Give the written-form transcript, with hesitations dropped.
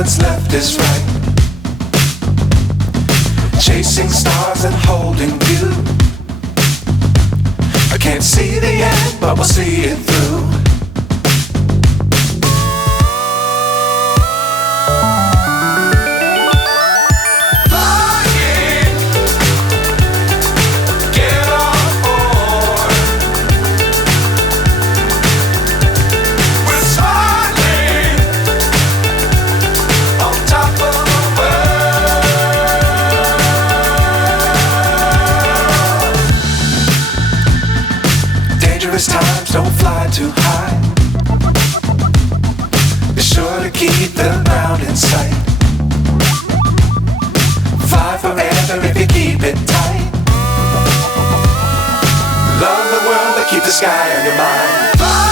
what's left is right. Chasing stars and holding you. I can't see the end, but we'll see it through. Times don't fly too high. Be sure to keep the ground in sight. Fly forever if you keep it tight. Love the world but keep the sky on your mind. Fly.